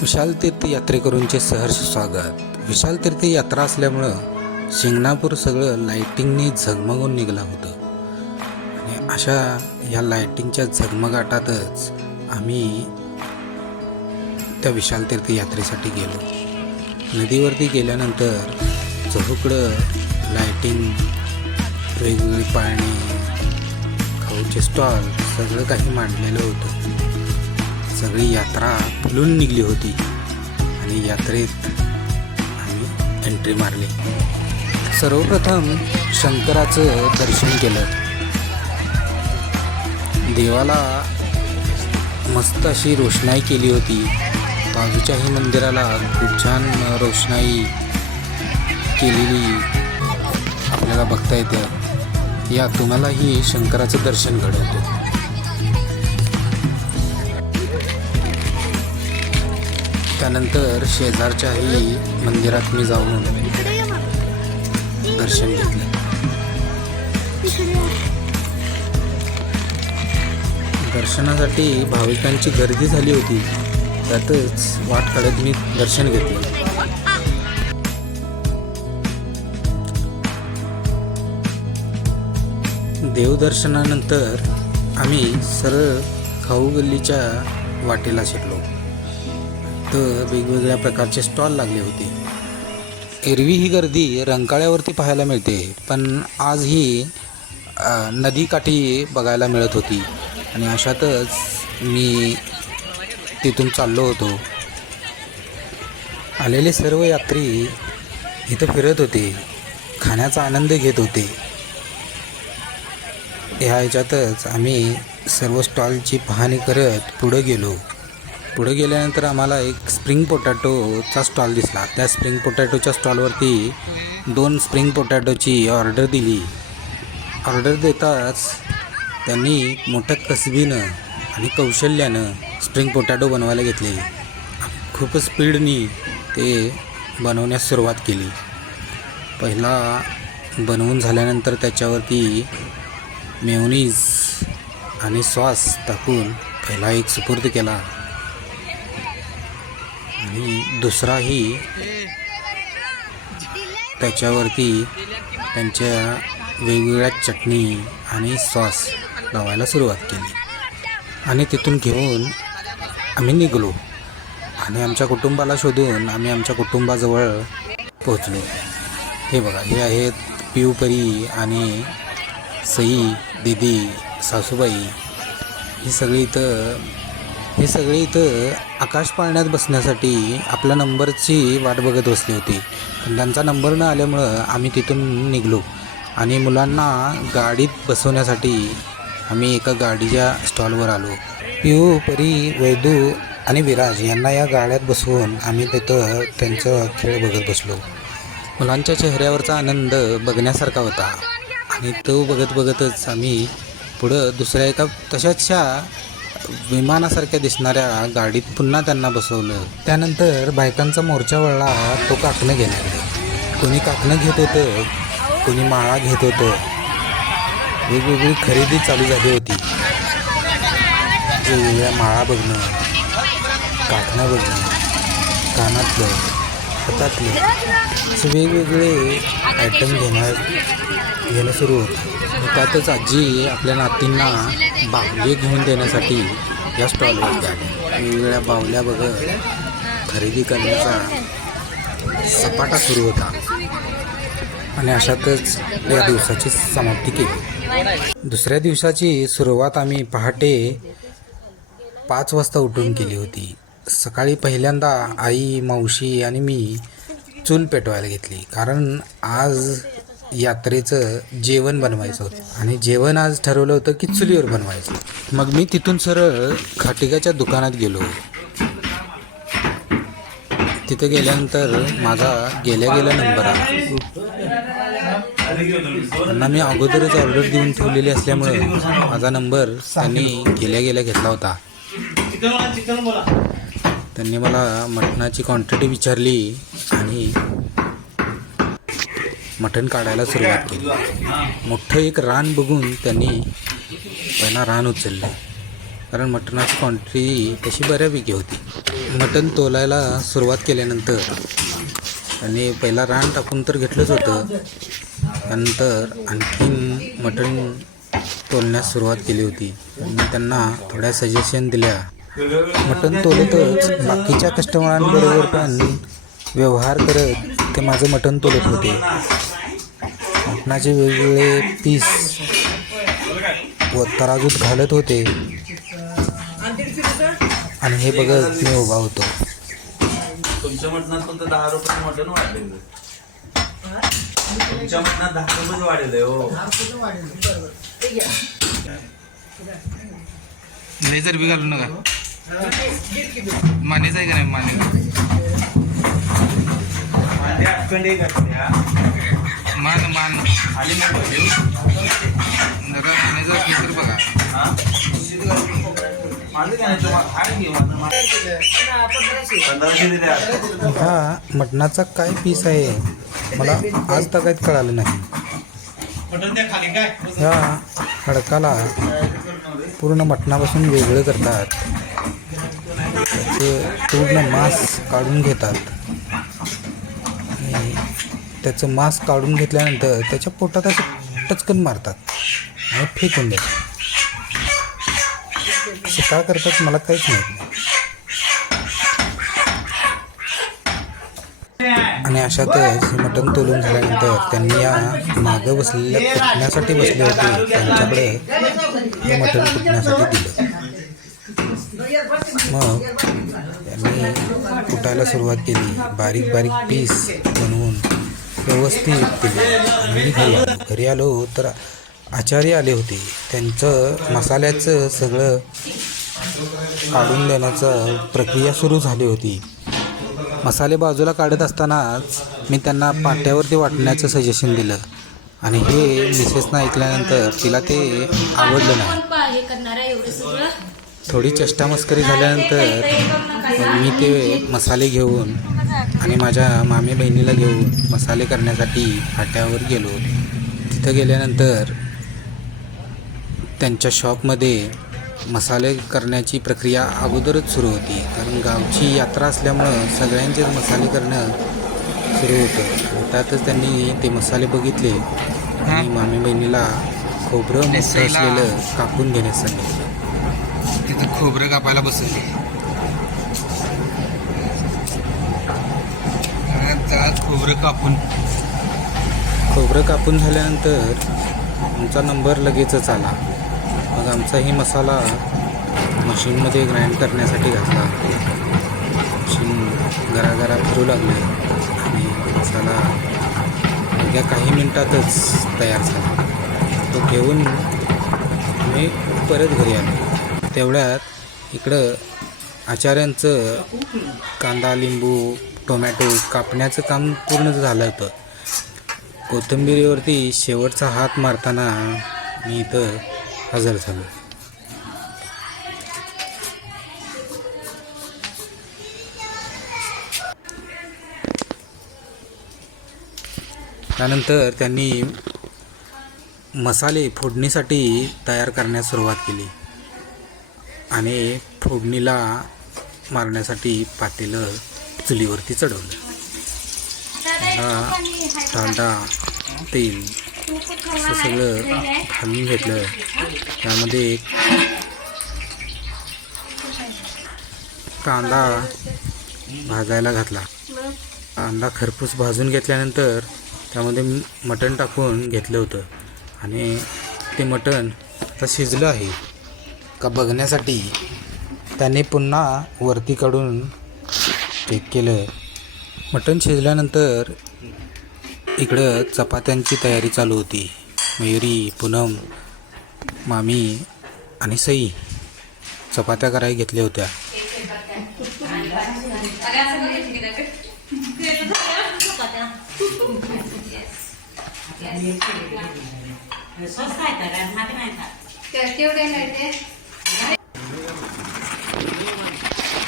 विशाल तीर्थ यात्रेकरूंचे सहर्ष स्वागत. विशाल तीर्थ यात्रा असल्यामुळं शिंगणापूर सगळं लाईटिंगने झगमगून निघलं होतं आणि अशा या लाईटिंगच्या झगमगाटातच आम्ही त्या विशाल तीर्थ यात्रेसाठी गेलो. नदीवरती गेल्यानंतर चहूकडं लाईटिंग, वेगवेगळी पाळणे, खाऊचे स्टॉल सगळं काही मांडलेलं होतं. सगळी यात्रा फुलून निघली होती आणि यात्रेत आम्ही एंट्री मारली. सर्वप्रथम शंकराचं दर्शन केलं. देवाला मस्त अशी रोषणाई केली होती. बाजूच्याही मंदिराला खूप छान रोषणाई केलेली आपल्याला बघता येतं. या तुम्हालाही शंकराचं दर्शन घडवतो. त्यानंतर शेजारच्याही मंदिरात मी जाऊन दर्शन घेतलं. दर्शनासाठी भाविकांची गर्दी झाली होती. त्यातच वाट काढत मी दर्शन घेतलं. देवदर्शनानंतर आम्ही सरळ खाऊ गल्लीच्या वाटेला शिरलो. तर वेगवेगळ्या प्रकारचे स्टॉल लागले होते. एरवी ही गर्दी रंकाळ्यावरती पाहायला मिळते, पण आज ही नदीकाठी बघायला मिळत होती. आणि अशातच मी तिथून चाललो होतो. आलेले सर्व यात्री इथं फिरत होते, खाण्याचा आनंद घेत होते. ह्याच्यातच आम्ही सर्व स्टॉलची पाहणी करत पुढं गेलो. पुढे गेल्यानंतर आम्हाला एक स्प्रिंग पोटॅटोचा स्टॉल दिसला. त्या स्प्रिंग पोटॅटोच्या स्टॉलवरती 2 स्प्रिंग पोटॅटोची ऑर्डर दिली. ऑर्डर देताच त्यांनी मोठ्या कसबीनं आणि कौशल्यानं स्प्रिंग पोटॅटो बनवायला घेतले. खूप स्पीडनी ते बनवण्यास सुरुवात केली. पहिला बनवून झाल्यानंतर त्याच्यावरती मेयोनीज आणि सॉस टाकून पहिला एक सुपूर्द केला आणि दुसराही त्याच्यावरती त्यांच्या वेगवेगळ्या चटणी आणि सॉस लावायला सुरुवात केली. आणि तिथून घेऊन आम्ही निघलो आणि आमच्या कुटुंबाला शोधून आम्ही आमच्या कुटुंबाजवळ पोहोचलो. हे बघा, हे आहेत पिऊपरी आणि सई, दीदी, सासूबाई. ही सगळी इथं आकाश पाळण्यात बसण्यासाठी आपल्या नंबरची वाट बघत बसली होती. पण त्यांचा नंबर न आल्यामुळं आम्ही तिथून निघलो आणि मुलांना गाडीत बसवण्यासाठी आम्ही एका गाडीच्या स्टॉलवर आलो. पिऊ, परी, वैदू आणि विराज यांना या गाड्यात बसवून आम्ही तिथं त्यांचं खेळ बघत बसलो. मुलांच्या चेहऱ्यावरचा आनंद बघण्यासारखा होता. आणि तो बघतच आम्ही पुढं दुसऱ्या एका तशाचशा विमानासारख्या दिसणाऱ्या गाडीत पुन्हा त्यांना बसवलं. त्यानंतर बायकांचा मोर्चा वळला तो काकणं घेण्याकडे. कोणी काकणं घेत होतं, कोणी माळा घेत होतं. वेगवेगळी खरेदी चालू झाली होती. वेगवेगळ्या माळा बघणं, काकणं बघणं, कानातलं, हातातलं असे वेगवेगळे आयटम घेणं सुरू होतं. त्यातच आजी आपल्या नातींना बाहुले घेऊन देण्यासाठी या स्टॉलवरती आल्या. वेगवेगळ्या बाहुल्या बघत खरेदी करण्याचा सपाटा सुरू होता. आणि अशातच या दिवसाची समाप्ती केली. दुसऱ्या दिवसाची सुरुवात आम्ही पहाटे 5 वाजता उठून केली होती. सकाळी पहिल्यांदा आई, मावशी आणि मी चूल पेटवायला घेतली, कारण आज यात्रेचं जेवण बनवायचं होतं आणि जेवण आज ठरवलं होतं की चुलीवर बनवायचं. मग मी तिथून सरळ खाटिकाच्या दुकानात गेलो. तिथं गेल्यानंतर माझा गेल्या नंबर आला. त्यांना मी अगोदरच ऑर्डर देऊन ठेवलेली असल्यामुळं माझा नंबर त्यांनी गेल्या घेतला होता. त्यांनी मला मटणाची क्वांटिटी विचारली आणि मटण काढायला सुरुवात केली. मोठं एक रान बघून त्यांनी पहिला रान उचललं, कारण मटणाची क्वांटिटी तशी बऱ्यापैकी होती. मटण तोलायला सुरुवात केल्यानंतर त्यांनी पहिला रान टाकून तर घेतलंच होतं. त्यानंतर आणखीन मटण तोलण्यास सुरुवात केली होती. मी त्यांना थोड्या सजेशन दिल्या. मटण तोलतच बाकीच्या कस्टमरांबरोबर पण व्यवहार करत ते माझं मटण तोलत होते. मटणाचे वेगवेगळे पीस व तराजूत घालत होते आणि हे बघत मी उभा होतो. तुमच्या मटणात फक्त 10 रुपये मटण वाढलेलं. तुमच्या मटणात 10 रुपये वाढलेलं हो. लय चरबी घालू नका. मानेच आहे का नाही? माने मान मान आणि मग जरा मानेचा असली तर बघा. हा मटणाचा काय पीस आहे मला आज तक कळालं नाही. ह्या खडकाला पूर्ण मटणापासून वेगळं करतात. ते पूर्ण मांस काढून घेतात आणि त्याचं मांस काढून घेतल्यानंतर त्याच्या पोटात असं टचकन मारतात आणि फेकून देतात. असं का करतात मला काहीच माहीत नाही. आणि अशातच मटण तोलून झाल्यानंतर त्यांनी या मागं बसलेल्या कुटण्यासाठी बसले होते त्यांच्याकडे हे मटण कुटण्यासाठी दिलं. मग त्यांनी कुटायला सुरुवात केली. बारीक बारीक पीस बनवून व्यवस्थित केले आणि घरी आलो तर आचार्य आले होते. त्यांचं मसाल्याचं सगळं काढून देण्याचं प्रक्रिया सुरू झाली होती. मसाले बाजूला काढत असतानाच मी त्यांना पाट्यावरती वाटण्याचं सजेशन दिलं आणि हे मिसेसनं ऐकल्यानंतर तिला ते आवडलं नाही. थोडी चेष्टा मस्करी झाल्यानंतर मी ते मसाले घेऊन आणि माझ्या मामी बहिणीला घेऊन मसाले करण्यासाठी फाट्यावर गेलो. तिथं गेल्यानंतर त्यांच्या शॉपमध्ये मसाले करण्याची प्रक्रिया अगोदरच सुरू होती. कारण गावची यात्रा असल्यामुळं सगळ्यांचेच मसाले करणं सुरू होतं. त्यातच त्यांनी ते मसाले बघितले आणि मामी बहिणीला खोबरं मस्त असलेलं कापून घेण्यास सांगितलं. तिथं खोबरं कापायला बसले. खोबरं कापून झाल्यानंतर आमचा नंबर लगेचच आला. मग आमचाही मसाला मशीनमध्ये ग्राइंड करण्यासाठी घातला. मशीन गरागरा फिरू लागले आणि मसाला अवघ्या काही मिनटातच तयार झाला. तो घेऊन मी परत घरी आलो. तेवढ्यात इकडं आचार्यांचं कांदा लिंबू टोमॅटो कापण्याचं काम पूर्ण झालं होतं. कोथिंबिरीवरती शेवटचा हात मारताना मी इथं हजर झालो. त्यानंतर त्यांनी मसाले फोडणीसाठी तयार करण्यास सुरुवात केली आणि फोडणीला मारण्यासाठी पातेलं चुलीवरती चढवलं. डालडा तेल असं सगळं घालून घेतलं. त्यामध्ये कांदा भाजायला घातला. कांदा खरपूस भाजून घेतल्यानंतर त्यामध्ये मटण टाकून घेतलं होतं आणि ते मटण आता शिजलं आहे का बघण्यासाठी त्याने पुन्हा वरती काढून चेक केलं. मटण शिजल्यानंतर इकडं चपात्यांची तयारी चालू होती. मयुरी, पूनम, मामी आणि सई चपात्या करायला घेतल्या होत्या.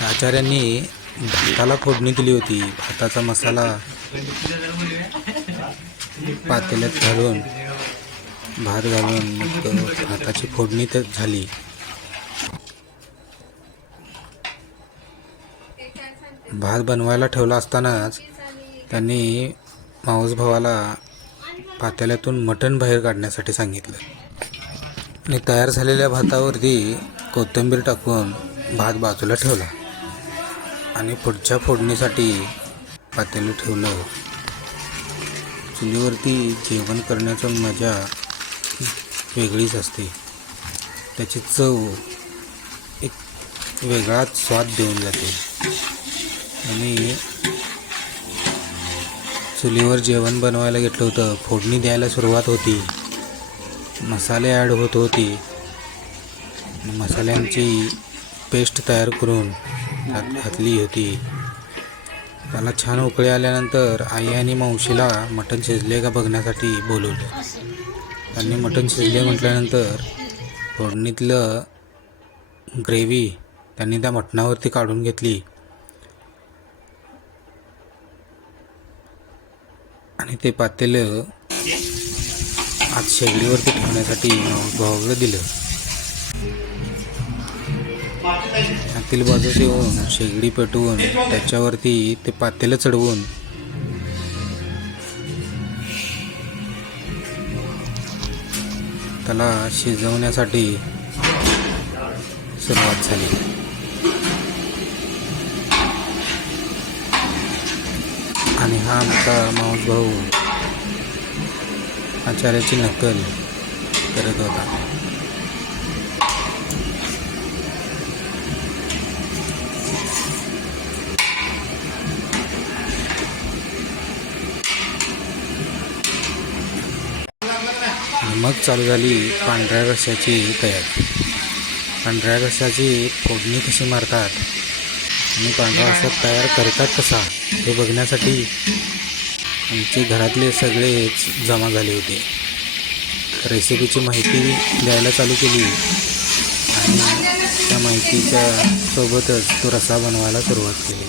आचार्यांनी भाताला फोडणी दिली होती. भाताचा मसाला पातेल्यात घालून भात घालून मग भाताची फोडणी तर झाली. भात बनवायला ठेवला असतानाच त्यांनी मावस भावाला पातेल्यातून मटण बाहेर काढण्यासाठी सांगितलं आणि तयार झालेल्या भातावरती कोथिंबीर टाकून भात बाजूला ठेवला आणि पुढच्या फोडणीसाठी पातेलं ठेवलं. चुलीवरती जेवण करण्याचं मजा वेगळीच असते. त्याची चव एक वेगळाच स्वाद देऊन जाते. आणि चुलीवर जेवण बनवायला घेतलं होतं. फोडणी द्यायला सुरुवात होती. मसाले ॲड होत होते. मसाल्यांची पेस्ट तयार करून त्यात घातली होती. त्याला छान उकळी आल्यानंतर आई आणि मावशीला मटण शिजले का बघण्यासाठी बोलवलं. त्यांनी मटण शिजले म्हटल्यानंतर फोडणीतलं ग्रेव्ही त्यांनी त्या मटणावरती काढून घेतली आणि ते पातेलं आज शेगडीवरती ठेवण्यासाठी भावाकडे दिलं. आतील बाजूस येऊन शेगडी पेटवून त्याच्यावरती ते पातेलं चढवून त्याला शिजवण्यासाठी सुरुवात झाली. आणि हा आमचा मावस भाऊ आचार्याची नक्कल करत होता. मग चालू झाली पांढऱ्या रस्स्याची तयारी. पांढऱ्या रस्स्याची फोडणी कशी मारतात आणि पांढरा रस्सा तयार करतात कसा हे बघण्यासाठी आमचे घरातले सगळेच जमा झाले होते. रेसिपीची माहिती द्यायला चालू केली आणि त्या माहितीच्या सोबतच तो रस्सा बनवायला सुरुवात केली.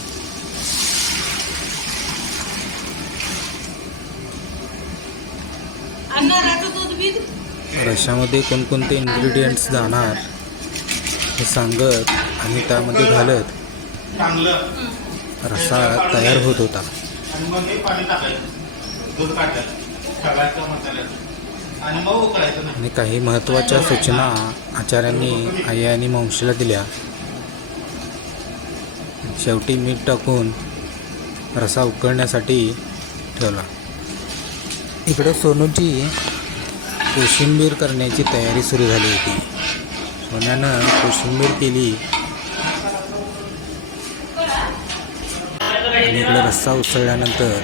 रश्श्यामध्ये कोणकोणते इन्ग्रेडियंट्स जाणार हे सांगत आणि त्यामध्ये घालत रस्सा तयार होत होता. आणि काही महत्त्वाच्या सूचना आचार्यांनी आई आणि मावशीला दिल्या. शेवटी मीठ टाकून रस्सा उकळण्यासाठी ठेवला. इकडं सोनूची कोशिंबीर करण्याची तयारी सुरू झाली होती. सोन्यानं कोशिंबीर केली आणि इकडे रस्सा उसळल्यानंतर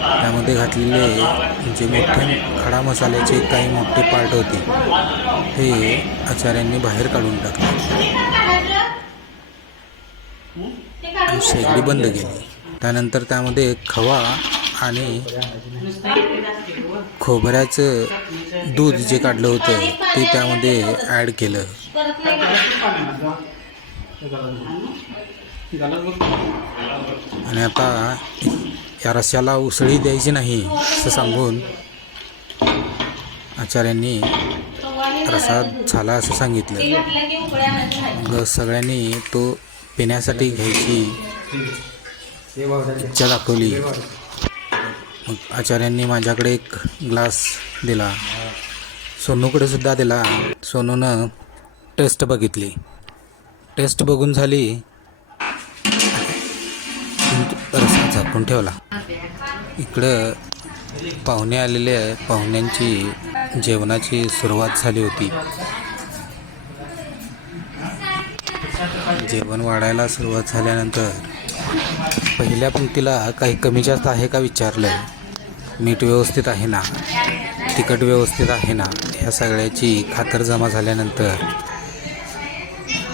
त्यामध्ये घातलेले जे मोठे खडा मसाल्याचे काही मोठे पार्ट होते ते आचार्यांनी बाहेर काढून टाकले. शेगडी बंद केली. त्यानंतर त्यामध्ये खवा आणि खोबऱ्याचं दूध जे काढलं होतं ते त्यामध्ये ॲड केलं. आणि आता या रस्स्याला उसळी द्यायची नाही असं सांगून आचार्यांनी रस्सा झाला असं सांगितलं. मग सगळ्यांनी तो पिण्यासाठी घ्यायची इच्छा दाखवली. मग आचार्यांनी माझ्याकडे एक ग्लास दिला. सोनूकडे सुद्धा दिला. सोनूनं टेस्ट बघितली. टेस्ट बघून झाली रस्सा झाकून ठेवला. इकडं पाहुणे आलेले पाहुण्यांची जेवणाची सुरुवात झाली होती. जेवण वाढायला सुरुवात झाल्यानंतर पहिल्या पंक्तीला काही कमी जास्त आहे का विचारलं. मीठ व्यवस्थित आहे ना, तिखट व्यवस्थित आहे ना, या सगळ्याची खातरजमा झाल्यानंतर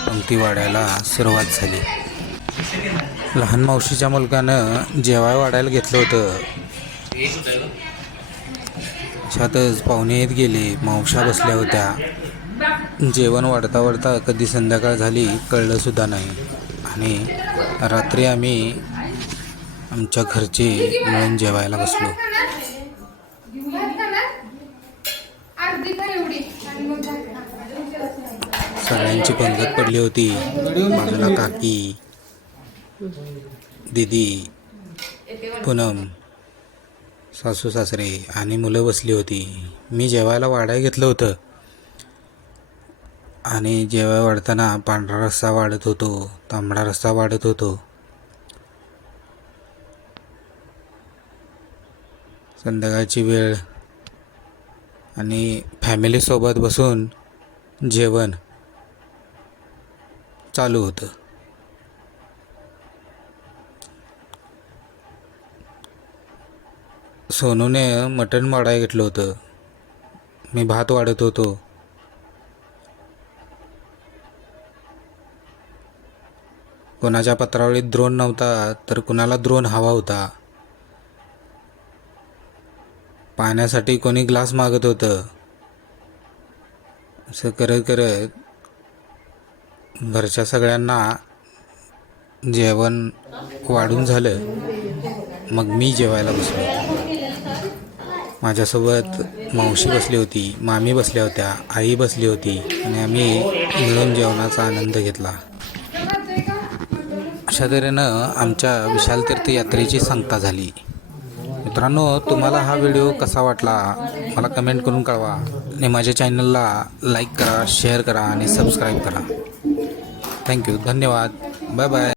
पंक्ती वाढायला सुरुवात झाली. लहान मावशीच्या मुलगानं जेवाय वाढायला घेतलं होतं. अशातच पाहुणे येत गेले. मावशा बसल्या होत्या. जेवण वाढता वाढता कधी संध्याकाळ झाली कळलंसुद्धा नाही. आणि रात्री आम्ही आमच्या घरचे मिळून जेवायला बसलो. सगळ्यांची पंगत पडली होती. बाजूला काकी, दीदी, पूनम, सासू सासरे आणि मुलं बसली होती. मी जेवायला वाढायला घेतलं होतं आणि जेवाय वाढताना पांढरा रस्सा वाढत होतो, तांबडा रस्सा वाढत होतो. संध्याकाळची वेळ आणि फॅमिलीसोबत बसून जेवण चालू होतं. सोनूने मटण वाढायला घेतलं होतं. मी भात वाढत होतो. कोणाच्या पत्रावळीत द्रोण नव्हता तर कुणाला द्रोण हवा होता. पाण्यासाठी कोणी ग्लास मागत होतं. असं करत करत घरच्या सगळ्यांना जेवण वाढून झालं. मग मी जेवायला बसलो होतो. माझ्यासोबत मावशी बसली होती, मामी बसल्या होत्या, आई बसली होती आणि आम्ही मिळून जेवणाचा आनंद घेतला. अशा तऱ्हेनं आमच्या विशाल तीर्थ यात्रेची सांगता झाली. मित्रांनो, तुम्हाला हा व्हिडिओ कसा वाटला मला कमेंट करून कळवा आणि माझ्या चॅनलला लाईक करा, शेअर करा आणि सबस्क्राईब करा. थँक्यू, धन्यवाद, बाय बाय.